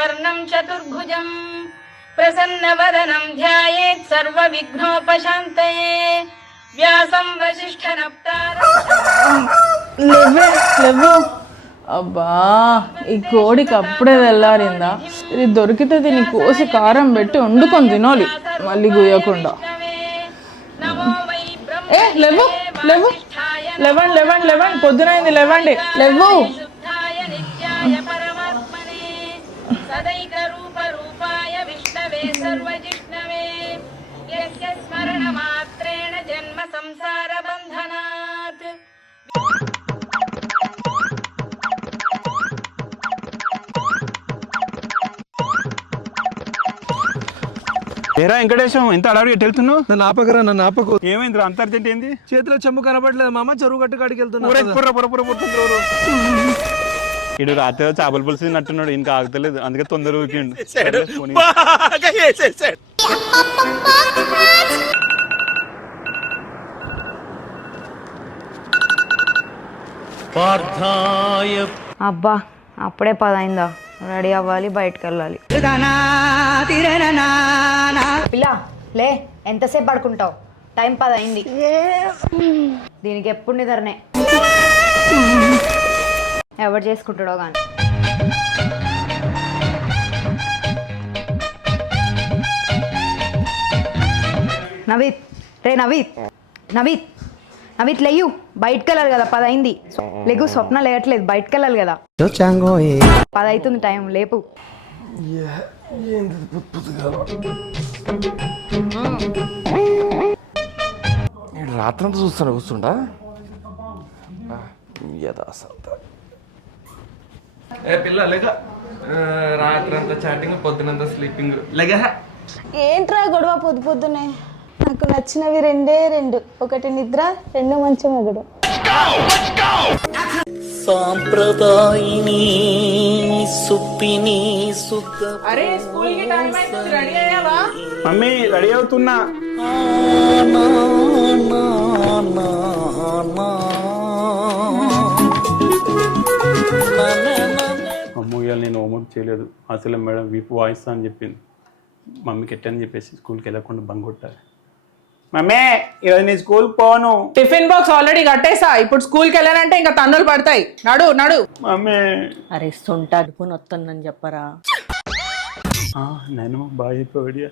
शुक्लाम्बरधरं चतुर्भुजं प्रसन्नवदनं ध्यायेत् सर्वविघ्नोपशान्तये व्यासं वसिष्ठनप्तारं అబ్బా ఈ కోడికి అప్పుడే తెల్లారిందా? ఇది దొరికితే దీన్ని కోసి కారం పెట్టి వండుకొని తినాలి మళ్ళీ గుయ్యకుండా. ఏ లేవు లేవు లేవండి లేవండి లేవండి, పొద్దునైంది లేవండి లేవు. ఏరా వెంకటేశం, ఎంత అడవికి వెళ్తున్నావు? నన్ను ఆపకరా, నన్ను ఆపకు. ఏమైంది అంత అర్జెంట్ ఏంది? చేతిలో చెంబు కనపడలేదు మామ, చెరువు గట్టు కాడికి వెళ్తున్నా. ఇడు రాత్రి చేపల పులుసు తిన్నట్టున్నాడు, ఇంకా ఆగుతలేదు, అందుకే తొందర ఊరికిండు. అబ్బా అప్పుడే 10 అయిందా? రెడీ అవ్వాలి, బయటకు వెళ్ళాలి. పిల్ల లే, ఎంతసేపు పడుకుంటావు? టైం 10 అయింది. దీనికి ఎప్పుడు నిద్రనే, ఎవరు చేసుకుంటాడో కానీ. నవీత్ రే నవీత్ నవీత్ నవీత్ లేయు, బయటకు వెళ్ళాలి కదా, 10 అయింది. లేకు, స్వప్న లేయట్లేదు, బయటకు వెళ్ళాలి కదా. 10 అవుతుంది టైం, లేపు. రాత్రంతా చూస్తాను, కూర్చుంటా. ఏ పిల్ల లేక, రాత్రంతా చాటింగ్, పొద్దునంతా స్లీపింగ్. లేక ఏంట్రా గొడవ పొద్దు పొద్దునే? నాకు నచ్చినవి 2 ఒకటి నిద్ర, 2 మంచి మొగుడు. సాంప్రదాయిని సుప్పిని సుఖ. అరే స్కూల్ కి టైం అవుతుంది, రెడీ అయ్యావా? మమ్మీ రెడీ అవుతున్నా. అమ్మో ఇవాళ నేను హోంవర్క్ చేయలేదు, అసలు మేడం వీపు వాయిస్తా అని చెప్పింది. మమ్మీకి ఎట్టని చెప్పేసి స్కూల్కి వెళ్ళకుండా బంగ్ కొట్టాలి. మమ్మీ ఈరోజు నేను స్కూల్ పోను. టిఫిన్ బాక్స్ ఆల్రెడీ కట్టేసా, ఇప్పుడు స్కూల్కి వెళ్ళానంటే ఇంకా తన్నులు పడతాయి. నడు నడు. మమ్మీ అరే సొంట అడుపుని వస్తుందని చెప్పరా. నేను బాగా చెప్పాడు.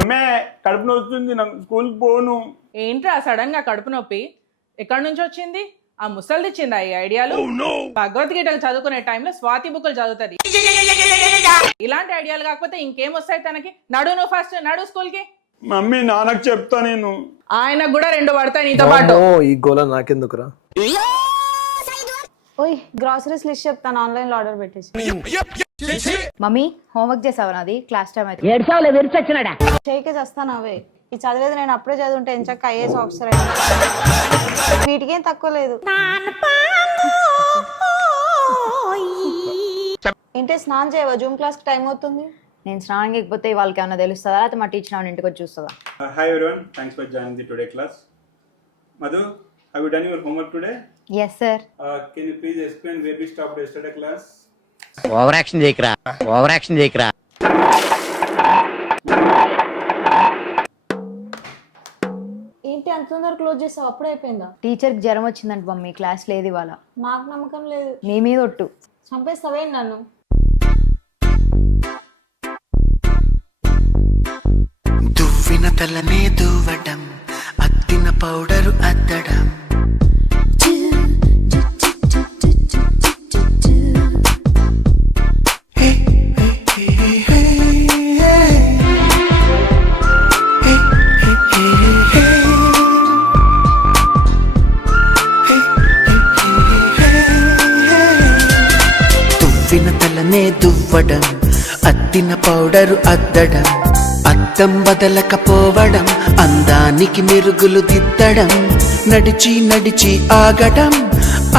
మమ్మీ కడుపు నొస్తుంది, నాకు స్కూల్కి పోను. ఏంట్రా సడన్ గా కడుపు నొప్పి? ఎక్కడి నుంచి వచ్చింది? ఆ ముసలిది ఇచ్చిందా ఈ ఐడియాలు? భగవద్గీతలు చదువుకునే టైంలో స్వాతి బుక్కులు చదువుతుంది. ఇలాంటి ఐడియాలు కాకపోతే ఇంకేం వస్తాయి తనకి? నడు నువ్వు ఫస్ట్, నడు స్కూల్ కి. మమ్మీ నాన్నకు చెప్తా నేను. ఆయనకు కూడా 2 పడతాయి నీతో పాటు. ఈ గోళ నాకెందుకురా? ఓయ్ గ్రాసరీస్ లిస్ట్ చెప్తాను, ఆన్లైన్ లో ఆర్డర్ పెట్టేసి. మమ్మీ హోంవర్క్ చేసావా? నాది క్లాస్ టైం అయితే చేయకే చేస్తాను అవే. ఈ చదివేది నేను అప్పుడే చదువుంటే ఎంచక్క IAS ఆఫీసర్ అయ్యి. వీటికేం తక్కువ లేదు. ఏంటే స్నానం చేయవా? జూమ్ క్లాస్ కి టైం అవుతుంది. నేను స్నానం చేయకపోతే వాళ్ళకి ఏమన్నా తెలుస్తుందా, లేకపోతే మా టీచర్ ఏమైనా ఇంటికి వచ్చి చూస్తుందా? Hi everyone, thanks for joining the today class. Madhu, have you done your homework today? Yes sir. Can you please explain where we stopped yesterday class? Over action చేయకరా, ఓవరాక్షన్ చేయకరా. ఏంటి అంత తొందర క్లోజ్ చేసావు? అప్పుడే అయిపోయిందా? టీచర్కి జ్వరం వచ్చిందంట మమ్మీ, క్లాస్ లేదు ఇవాళ. నాకు నమ్మకం లేదు. నీ మీద ఒట్టు. చంపేస్తావేంటి నన్ను? దువ్విన తలనే దువ్వడం, అద్దిన పౌడరు అద్దడం. దువ్విన తలనే దువ్వడం, అద్దిన పౌడరు అద్దడం. అద్దం బదలకపోవడం, అందానికి మెరుగులు దిద్దడం. నడిచి నడిచి ఆగడం,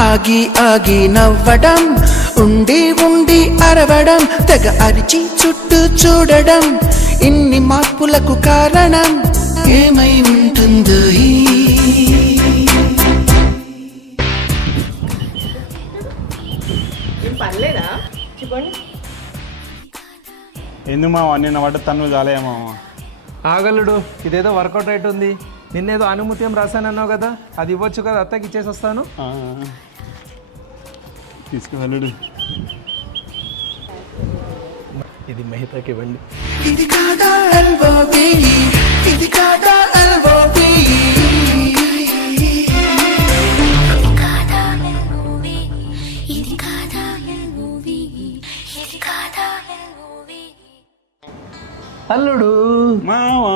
ఆగి ఆగి నవ్వడం. ఉండి ఉండి అరవడం, తెగ అరిచి చుట్టూ చూడడం. ఇన్ని మార్పులకు కారణం ఏమై ఉంటుందో? పర్లేదా? చెప్పండి. ఎందుకు మామ నిన్న పడ్డ తన్నులు కాలే మామ. ఆగలుడు ఇదేదో వర్కౌట్ అవుతుంది. నిన్నేదో అనుమతి రాశానన్నావు కదా, అది ఇవ్వచ్చు కదా, అత్తకి ఇచ్చేసి వస్తాను. తీసుకువెళ్ళడు. ఇది మహితకి ఇవ్వండి. ఇది కాదా ఎల్ఓపి, ఇది కాదా ఎల్ఓపి. అల్లుడు మామా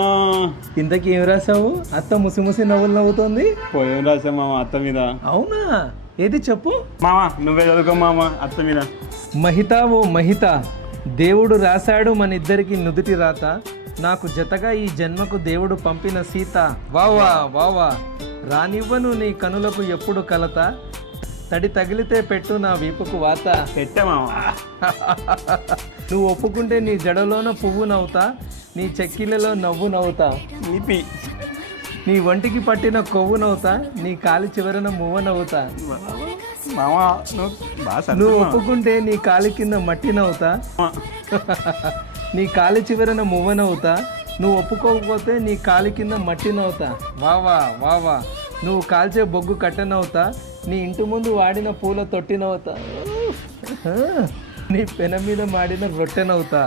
ఇంతకీ ఏం రాసావు? అత్త ముసి ముసి నవ్వులు నవ్వుతోంది. పోయేం రాసా మామ అత్త మీద. అవునా, ఏది చెప్పు. మామ నువ్వే చదువుకో మామ అత్త మీద. మహిత ఓ మహిత, దేవుడు రాశాడు మన ఇద్దరికి నుదుటి రాత, నాకు జతగా ఈ జన్మకు దేవుడు పంపిన సీత. వావా వావా, రానివ్వను నీ కనులకు ఎప్పుడు కలత, తడి తగిలితే పెట్టు నా వీపుకు వాత. పెట్టా మామ. నువ్వు ఒప్పుకుంటే నీ జడలోన పువ్వు నవ్వుతా, నీ చెక్కిళ్ళలో నవ్వు నవ్వుతా, నీపి నీ ఒంటికి పట్టిన కొవ్వు నవ్వుతా, నీ కాలి చివరన మువ్వ నవ్వుతా. మామ నువ్వు బాగా నువ్వు ఒప్పుకుంటే నీ కాలి కింద మట్టి నవ్వుతా, నీ కాలి చివరన మువ్వ నవ్వుతా, నువ్వు ఒప్పుకోకపోతే నీ కాలి కింద మట్టి నవ్వుతా. వావా వావా, నువ్వు కాల్చే బొగ్గు కట్టనవుతా, నీ ఇంటి ముందు వాడిన పూల తొట్టినవుతా, నీ పెన మీద మాడిన రొట్టెనవుతా.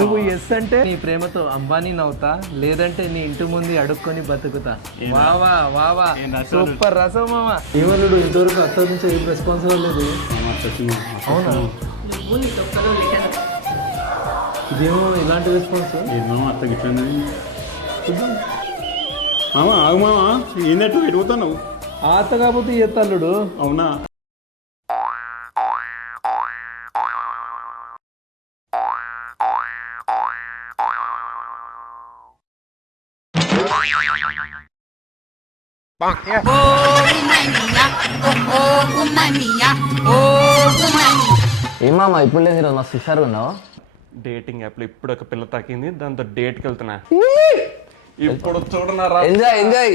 నువ్వు ఎస్ అంటే నీ ప్రేమతో అంబానీ నవ్వుతా, లేదంటే నీ ఇంటి ముందు అడుక్కొని బతుకుతా. వావా వావా, సూపర్ రసం మామ. ఏమల్లుడు ఇంతవరకు అత్త నుంచి ఏం రెస్పాన్స్ లేదు. అవునా, ఇదేమో ఇలాంటి రెస్పాన్స్. ఏమో అత్త గిట్లనే. మామ ఆగు మామ, ఏంటట్టు ఎడుగుతున్నావు? ఆ అత్త కాకపోతే ఈ అత్త అల్లుడు. అవునా? ఏమామా ఇప్పుడు లేదు, ఈరోజు మస్తు హుషారుగా ఉన్నావు. డేటింగ్ యాప్లో ఇప్పుడు ఒక పిల్ల తాకింది, దాంతో డేట్కి వెళ్తున్నా. ఇప్పుడు చూడన్నారా? Enjoy enjoy.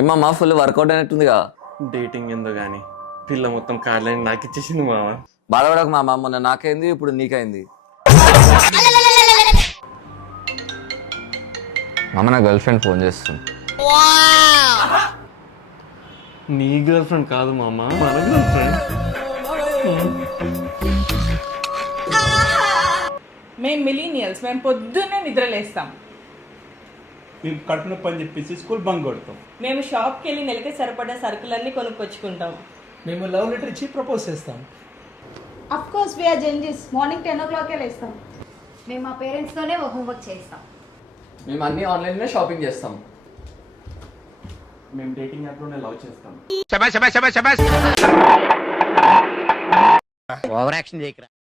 ఏమమ్మా ఫుల్ వర్కౌట్ అయినట్టుందిగా. డేటింగ్ ఏందో కానీ పిల్ల మొత్తం కార్లని నాకు ఇచ్చేసింది మామ. బాధపడకు మామ, మొన్న నాకైంది ఇప్పుడు నీకైంది. మామ నా గర్ల్ ఫ్రెండ్ ఫోన్ చేస్తుంది. నీ గర్ల్ ఫ్రెండ్ కాదు మామ, మన గర్ల్ ఫ్రెండ్. మేము మిలీనియల్స్, మేము పొద్దున్నే నిద్రలేస్తాం. మేము కడుపు నొప్పి అని చెప్పేసి స్కూల్ బంక్ కొడతాం. మేము షాప్కి వెళ్ళి నెలకి సరిపడా సరుకులన్నీ కొనుక్కొచ్చుకుంటాం. మేము లవ్ లెటర్ ఇచ్చి ప్రపోజ్ చేస్తాం. Of course we are Gen Zs, morning 10 o'clock లేస్తాం. మేము మా పేరెంట్స్తోనే హోంవర్క్ చేస్తాం. మేము అన్ని ఆన్లైన్లో షాపింగ్ చేస్తాం. మేము డేటింగ్ యాప్లోనే లవ్ చేస్తాం. Over action చేయకరా.